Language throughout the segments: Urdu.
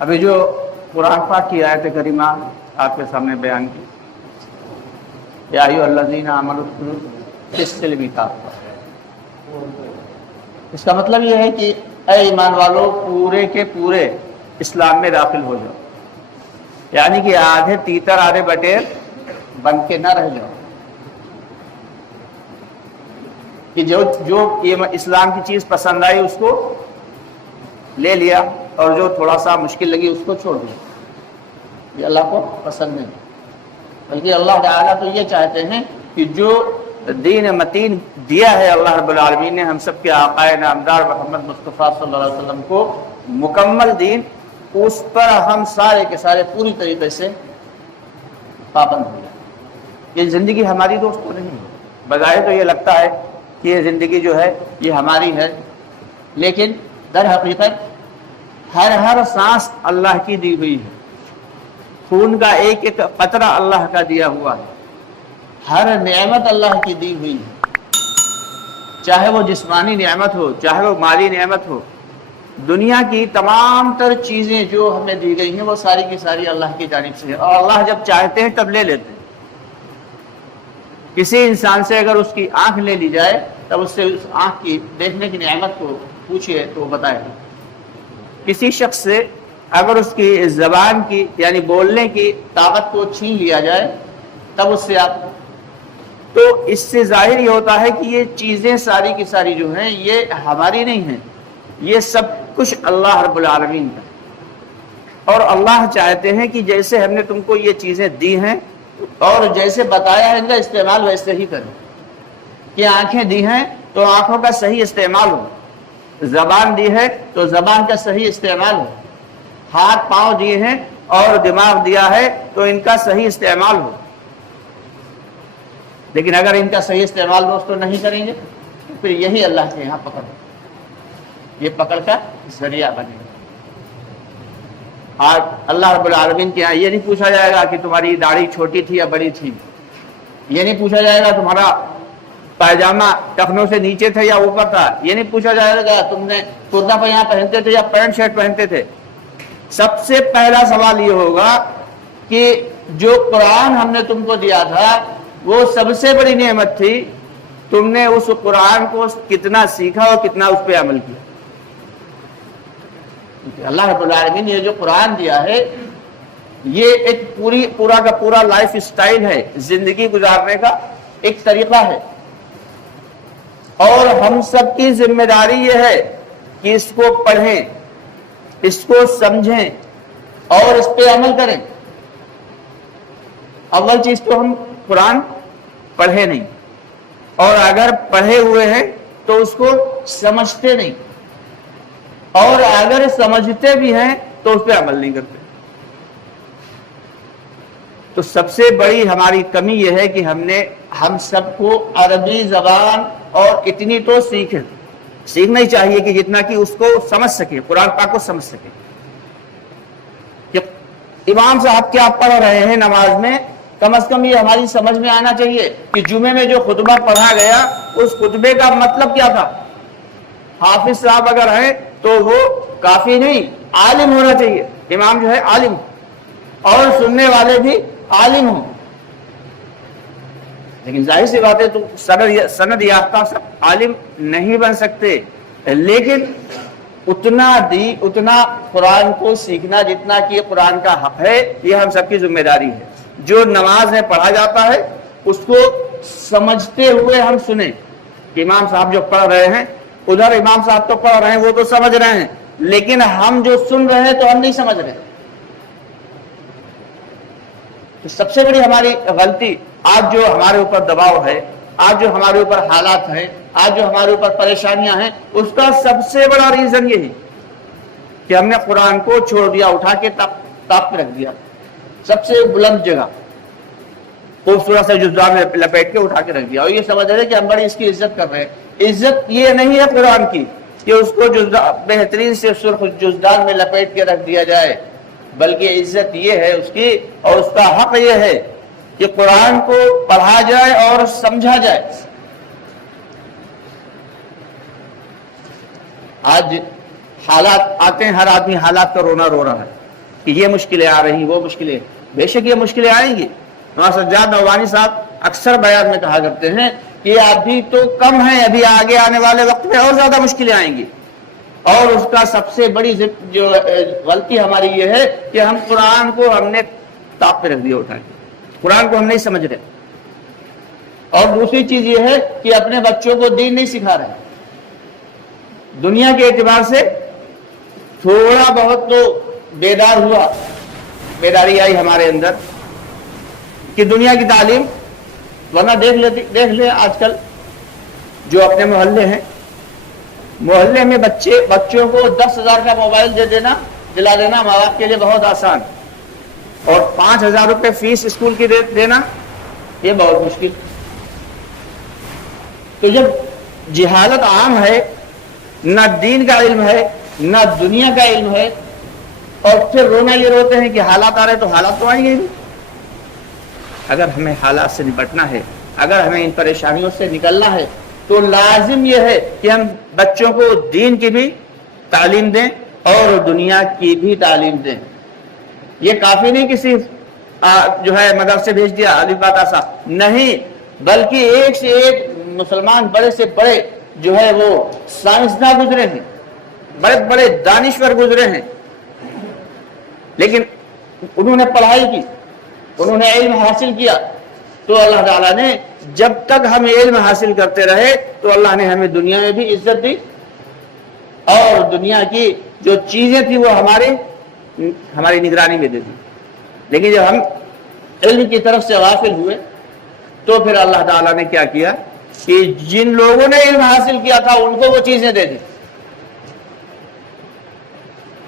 ابھی جو قرآن پاک کی آیت کریمہ آپ کے سامنے بیان کی، یا ایھا الذین آمنوا ادخلوا فی السلم کافہ، اس کا مطلب یہ ہے کہ اے ایمان والو پورے کے پورے اسلام میں داخل ہو جاؤ، یعنی کہ آدھے تیتر آدھے بٹیر بن کے نہ رہ جاؤ کہ جو اسلام کی چیز پسند آئی اس کو لے لیا اور جو تھوڑا سا مشکل لگی اس کو چھوڑ دیا، یہ اللہ کو پسند نہیں، بلکہ اللہ تعالیٰ تو یہ چاہتے ہیں کہ جو دین متین دیا ہے اللہ رب العالمین نے ہم سب کے آقا نامدار محمد مصطفیٰ صلی اللہ علیہ وسلم کو، مکمل دین، اس پر ہم سارے کے سارے پوری طریقے سے پابند ہو جائیں۔ یہ زندگی ہماری دوست تو نہیں ہے، بظاہر تو یہ لگتا ہے کہ یہ زندگی جو ہے یہ ہماری ہے، لیکن در حقیقت ہر سانس اللہ کی دی ہوئی ہے، خون کا ایک ایک قطرہ اللہ کا دیا ہوا ہے، ہر نعمت اللہ کی دی ہوئی ہے، چاہے وہ جسمانی نعمت ہو چاہے وہ مالی نعمت ہو، دنیا کی تمام تر چیزیں جو ہمیں دی گئی ہیں وہ ساری کی ساری اللہ کی جانب سے ہے، اور اللہ جب چاہتے ہیں تب لے لیتے ہیں۔ کسی انسان سے اگر اس کی آنکھ لے لی جائے تب اس سے اس آنکھ کی دیکھنے کی نعمت کو پوچھئے تو وہ بتائے گا، کسی شخص سے اگر اس کی زبان کی یعنی بولنے کی طاقت کو چھین لیا جائے تب اس سے آپ، تو اس سے ظاہر یہ ہوتا ہے کہ یہ چیزیں ساری کی ساری جو ہیں یہ ہماری نہیں ہیں، یہ سب کچھ اللہ رب العالمین کا، اور اللہ چاہتے ہیں کہ جیسے ہم نے تم کو یہ چیزیں دی ہیں اور جیسے بتایا ہے ان کا استعمال ویسے ہی کریں، کہ آنکھیں دی ہیں تو آنکھوں کا صحیح استعمال ہو، زبان دی ہے تو زبان کا صحیح استعمال ہو، ہاتھ پاؤں دیے ہیں اور دماغ دیا ہے تو ان کا صحیح استعمال ہو، لیکن اگر ان کا صحیح استعمال دوستوں نہیں کریں گے تو پھر یہی اللہ کے یہاں پکڑ، یہ پکڑ کا ذریعہ بنے گا۔ آج اللہ رب العالمین کے یہاں یہ نہیں پوچھا جائے گا کہ تمہاری داڑھی چھوٹی تھی یا بڑی تھی، یہ نہیں پوچھا جائے گا تمہارا پائجامہ ٹخنوں سے نیچے تھا یا اوپر تھا، یہ نہیں پوچھا جائے گا تم نے کرتا پائجامہ پہنتے تھے یا پینٹ شرٹ پہنتے تھے۔ سب سے پہلا سوال یہ ہوگا کہ جو قرآن ہم نے تم کو دیا تھا وہ سب سے بڑی نعمت تھی، تم نے اس قرآن کو کتنا سیکھا اور کتنا اس پہ عمل کیا؟ اللہ رب العالمین نے یہ جو قرآن دیا ہے یہ ایک پورا کا پورا لائف سٹائل ہے، زندگی گزارنے کا ایک طریقہ ہے، اور ہم سب کی ذمہ داری یہ ہے کہ اس کو پڑھیں، اس کو سمجھیں اور اس پہ عمل کریں۔ اول چیز تو ہم قرآن پڑھے نہیں، اور اگر پڑھے ہوئے ہیں تو اس کو سمجھتے نہیں، اور اگر سمجھتے بھی ہیں تو اس پہ عمل نہیں کرتے۔ تو سب سے بڑی ہماری کمی یہ ہے کہ ہم سب کو عربی زبان اور اتنی تو سیکھنا ہی چاہیے کہ جتنا کہ اس کو سمجھ سکے، قرآن پاک کو سمجھ سکے۔ کہ امام صاحب کیا پڑھ رہے ہیں نماز میں، کم از کم یہ ہماری سمجھ میں آنا چاہیے کہ جمعے میں جو خطبہ پڑھا گیا اس خطبے کا مطلب کیا تھا۔ حافظ صاحب اگر ہیں تو وہ کافی نہیں، عالم ہونا چاہیے، امام جو ہے عالم، اور سننے والے بھی عالم ہوں۔ لیکن ظاہر سی بات ہے تو سند یافتہ سب عالم نہیں بن سکتے، لیکن اتنا قرآن کو سیکھنا جتنا کہ قرآن کا حق ہے یہ ہم سب کی ذمہ داری ہے۔ جو نماز میں پڑھا جاتا ہے اس کو سمجھتے ہوئے ہم سنیں کہ امام صاحب جو پڑھ رہے ہیں، ادھر امام صاحب تو پڑھ رہے ہیں وہ تو سمجھ رہے ہیں، لیکن ہم جو سن رہے ہیں تو ہم نہیں سمجھ رہے۔ تو سب سے بڑی ہماری غلطی آج جو ہمارے اوپر دباؤ ہے، آج جو ہمارے اوپر حالات ہیں، آج جو ہمارے اوپر پریشانیاں ہیں، اس کا سب سے بڑا ریزن یہی کہ ہم نے قرآن کو چھوڑ دیا، اٹھا کے تاپ پہ رکھ دیا، سب سے بلند جگہ خوبصورت سے جزدان میں لپیٹ کے اٹھا کے رکھ دیا، اور یہ سمجھ رہے کہ ہم بڑی اس کی عزت کر رہے ہیں۔ عزت یہ نہیں ہے قرآن کی کہ اس کو بہترین سے سرخ جزدان میں لپیٹ کے رکھ دیا جائے، بلکہ عزت یہ ہے اس کی، اور اس کا حق یہ ہے کہ قرآن کو پڑھا جائے اور سمجھا جائے۔ آج حالات آتے ہیں، ہر آدمی حالات کا رونا رو رہا ہے، کہ یہ مشکلیں آ رہی وہ مشکلیں، بے شک یہ مشکلیں آئیں گی۔ مولانا سجاد نوانی صاحب اکثر بیان میں کہا کرتے ہیں کہ ابھی تو کم ہیں، ابھی آگے آنے والے وقت میں اور زیادہ مشکلیں آئیں گی، اور اس کا سب سے بڑی جو غلطی ہماری یہ ہے کہ ہم قرآن کو ہم نے تاپ پہ رکھ دیا اٹھا کے، قرآن کو ہم نہیں سمجھ رہے، اور دوسری چیز یہ ہے کہ اپنے بچوں کو دین نہیں سکھا رہے۔ دنیا کے اعتبار سے تھوڑا بہت تو بیداری آئی ہمارے اندر کہ دنیا کی تعلیم، ورنہ دیکھ لیں آج کل جو اپنے محلے ہیں، محلے میں بچوں کو 10,000 کا موبائل دلا دینا ماں باپ کے لیے بہت آسان، اور 5,000 روپے فیس اسکول کی دینا یہ بہت مشکل۔ تو جب جہالت عام ہے، نہ دین کا علم ہے نہ دنیا کا علم ہے، اور پھر رونا یہ روتے ہیں کہ حالات آ رہے تو حالات تو آئیں گے۔ اگر ہمیں حالات سے نپٹنا ہے، اگر ہمیں ان پریشانیوں سے نکلنا ہے، تو لازم یہ ہے کہ ہم بچوں کو دین کی بھی تعلیم دیں اور دنیا کی بھی تعلیم دیں۔ یہ کافی نہیں کہ صرف جو ہے مدرسے بھیج دیا الف با تا سا، نہیں، بلکہ ایک سے ایک مسلمان بڑے سے بڑے جو ہے وہ سائنسداں گزرے ہیں، بڑے بڑے دانشور گزرے ہیں، لیکن انہوں نے پڑھائی کی، انہوں نے علم حاصل کیا، تو اللہ تعالیٰ نے جب تک ہم علم حاصل کرتے رہے تو اللہ نے ہمیں دنیا میں بھی عزت دی، اور دنیا کی جو چیزیں تھیں وہ ہماری نگرانی میں دے دی۔ لیکن جب ہم علم کی طرف سے غافل ہوئے تو پھر اللہ تعالیٰ نے کیا کیا کہ جن لوگوں نے علم حاصل کیا تھا ان کو وہ چیزیں دے دی۔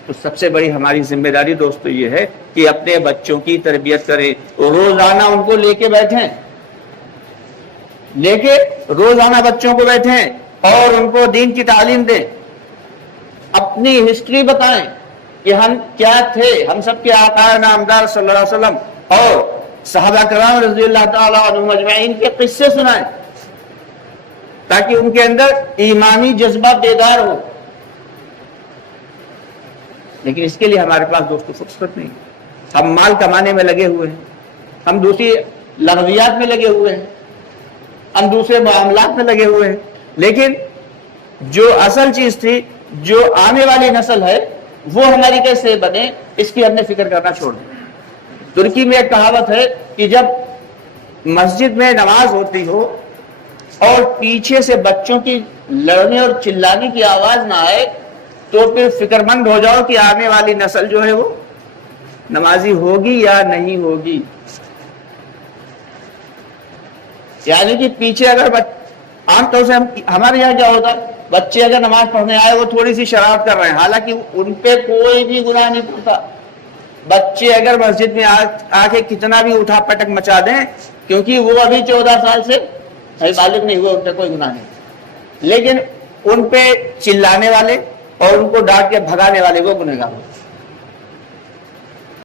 تو سب سے بڑی ہماری ذمہ داری دوستو یہ ہے کہ اپنے بچوں کی تربیت کریں، روزانہ ان کو لے کے روزانہ بچوں کو بیٹھیں اور ان کو دین کی تعلیم دیں، اپنی ہسٹری بتائیں کہ ہم کیا تھے، ہم سب کے آقا نامدار صلی اللہ علیہ وسلم اور صحابہ کرام رضی اللہ تعالیٰ عنہم اجمعین کے قصے سنائیں، تاکہ ان کے اندر ایمانی جذبہ بیدار ہو۔ لیکن اس کے لیے ہمارے پاس دوستو فرصت نہیں، ہم مال کمانے میں لگے ہوئے ہیں، ہم دوسری لغویات میں لگے ہوئے ہیں، ہم دوسرے معاملات میں لگے ہوئے ہیں، لیکن جو اصل چیز تھی، جو آنے والی نسل ہے، وہ ہماری کیسے بنے، اس کی ہم نے فکر کرنا چھوڑ دیا۔ ترکی میں ایک کہاوت ہے کہ جب مسجد میں نماز ہوتی ہو اور پیچھے سے بچوں کی لڑنے اور چلانے کی آواز نہ آئے تو پھر فکر مند ہو جاؤ کہ آنے والی نسل جو ہے وہ نمازی ہوگی یا نہیں ہوگی۔ یعنی کہ پیچھے اگر عام طور سے ہمارے یہاں کیا ہوتا ہے، بچے اگر نماز پڑھنے آئے وہ تھوڑی سی شرارت کر رہے ہیں، حالانکہ ان پہ کوئی بھی گناہ نہیں پڑتا۔ بچے اگر مسجد میں آ کے کتنا بھی اٹھا پٹک مچا دیں، کیونکہ وہ ابھی 14 سال سے بالغ نہیں ہوئے، ان پہ کوئی گناہ نہیں، لیکن ان پہ چلانے والے اور ان کو ڈانٹ کے بھگانے والے وہ گنہگار ہوتے ہیں۔